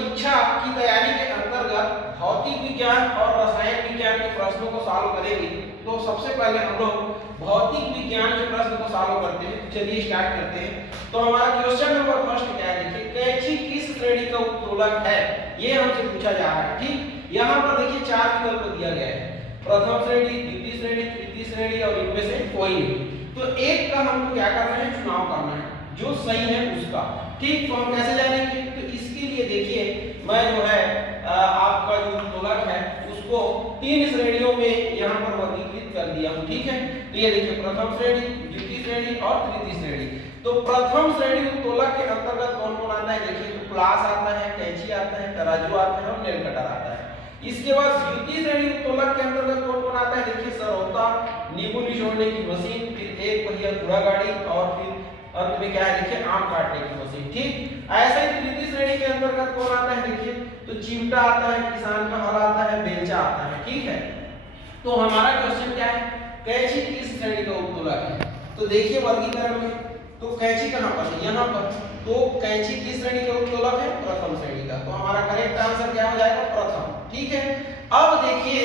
परीक्षा की तैयारी के अंतर्गत भौतिक विज्ञान और रसायन विज्ञान के प्रश्नों को सॉल्व करेंगे। तो सबसे पहले हम लोग भौतिक विज्ञान के प्रश्न को सॉल्व करते हैं। चलिए स्टार्ट करते हैं। तो हमारा क्वेश्चन नंबर फर्स्ट क्या है, देखिए कैंची किस श्रेणी का उत्तोलक है, ये हमसे पूछा जा रहा है। ठीक, यहाँ पर देखिए चार विकल्प दिया गया है, प्रथम श्रेणी, द्वितीय श्रेणी, तृतीय श्रेणी और इनमें से कोई नहीं। तो एक का हमको क्या करना है, चुनाव करना है जो सही है उसका। ठीक, तो हम कैसे जानेंगे, तो इसके लिए देखिए मैं जो है आपका जो उत्तोलक है उसको तीन श्रेणियों में यहाँ पर वर्गीकृत कर दिया हूँ। ठीक है, तो ये देखिए प्रथम श्रेणी, द्वितीय श्रेणी और तृतीय श्रेणी। तो प्रथम श्रेणी उत्तोलक के अंतर्गत कौन कौन आता है, देखिए तो प्लास आता है, कैंची आता है, तराजू आता है और नेल कटर आता है। इसके बाद द्वितीय श्रेणी उत्तोलक के अंतर्गत कौन कौन आता है, देखिए सरौता, नींबू निचोड़ने की मशीन, फिर एक पहिया घोड़ा गाड़ी और फिर अंत में क्या है, देखिए आम काटने की मशीन। ठीक, ऐसे ही तृतीय श्रेणी के अंतर्गत कौन आता है, देखिए तो चिमटा आता है, किसान का हल आता है, बेलचा आता है। ठीक है, तो हमारा क्वेश्चन क्या है, कैंची किस श्रेणी का उत्तोलक है। तो देखिए वर्गीकरण में तो कैंची कहां पर है, यहां पर। तो कैंची किस श्रेणी का उत्तोलक है, प्रथम श्रेणी का। तो हमारा करेक्ट आंसर क्या हो जाएगा, प्रथम। ठीक है, अब देखिए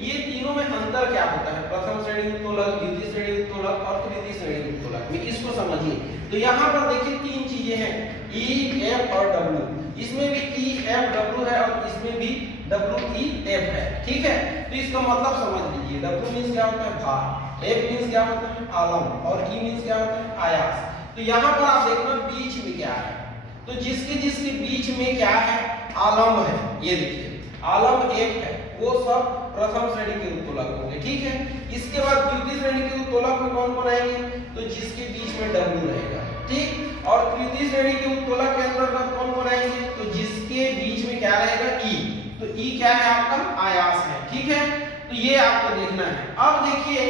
ये तीनों में अंतर क्या होता है, प्रथम श्रेणी उत्तोलक, द्वितीय श्रेणी उत्तोलक और तृतीय श्रेणी उत्तोलक में, इसको समझिए। तो यहाँ पर देखिए तीन चीजें हैं, ई, एफ और डब्ल्यू। इसमें भी ई, एफ, डब्ल्यू है और इसमें भी डब्ल्यू, ई, एफ है। ठीक है, तो इसका मतलब समझ लीजिए, डब्ल्यू मींस क्या होता है, भार, एफ मींस क्या होता है, आलम और ई मींस क्या होता है, आयास। तो यहाँ पर आप देखना बीच में क्या है, तो जिसके जिसके बीच में क्या है, आलम है। ये देखिए आलम एक है, वो सब प्रथम श्रेणी के उत्तोलक होंगे। ठीक है, इसके बाद द्वितीय श्रेणी के उत्तोलक में कौन कौन आएंगे, तो जिसके बीच में डब्ल्यू रहेगा। ठीक, और तृतीय श्रेणी के उत्तोलक के अंतर्गत कौन कौन आएंगे, तो जिसके बीच में क्या रहेगा, ई। तो ई क्या है आपका, आयास है। ठीक है, तो ये आपको देखना है। अब देखिए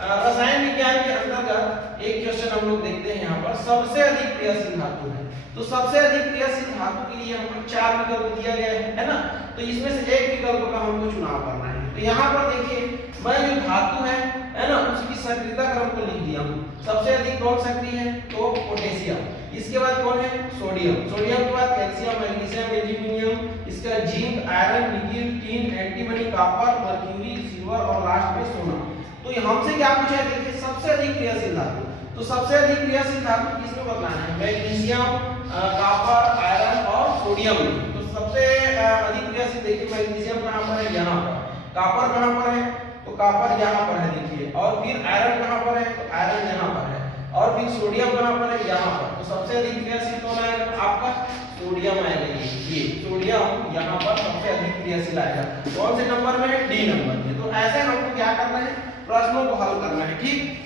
रसायन विज्ञान के अंतर्गत एक क्वेश्चन हम लोग देखते हैं, यहाँ पर सबसे अधिक क्रियाशील धातु है। तो सबसे अधिक क्रियाशील धातु के लिए हमको चार विकल्प दिया गया है ना। तो इसमें से एक विकल्प का हमको चुनाव करना है। तो यहाँ पर देखिए मैं जो धातु है ना, उसकी सक्रियता क्रम को लिख दिया हूँ। सबसे अधिक कौन सक्रिय है, तो पोटेशियम। इसके बाद कौन है, सोडियम। सोडियम के बाद कैल्शियम, मैग्नीशियम, एल्यूमिनियम, इसका zinc, iron, nickel, tin, antimony, copper, mercury, silver और लास्ट में सोना। तो हमसे क्या पूछा है, देखिए सबसे अधिक क्रियाशील धातु। तो सबसे अधिक क्रियाशील धातु किसमें बताना है, मैग्नीशियम, कॉपर, आयरन और सोडियम। तो सबसे अधिक क्रियाशील देखिए मैग्नीशियम कहां पर है, यहां पर। कॉपर कहां पर है, तो कॉपर यहां पर है देखिए। और फिर आयरन कहां पर है, तो आयरन यहां पर है। और फिर सोडियम कहां पर है, यहां पर। तो सबसे अधिक क्रियाशील कौन आएगा, आपका सोडियम आएगा। ये सोडियम यहां पर सबसे अधिक क्रियाशील आएगा। कौन से नंबर में, डी नंबर में। तो ऐसे हमको क्या करना है, प्रश्नों को हल करना है। ठीक,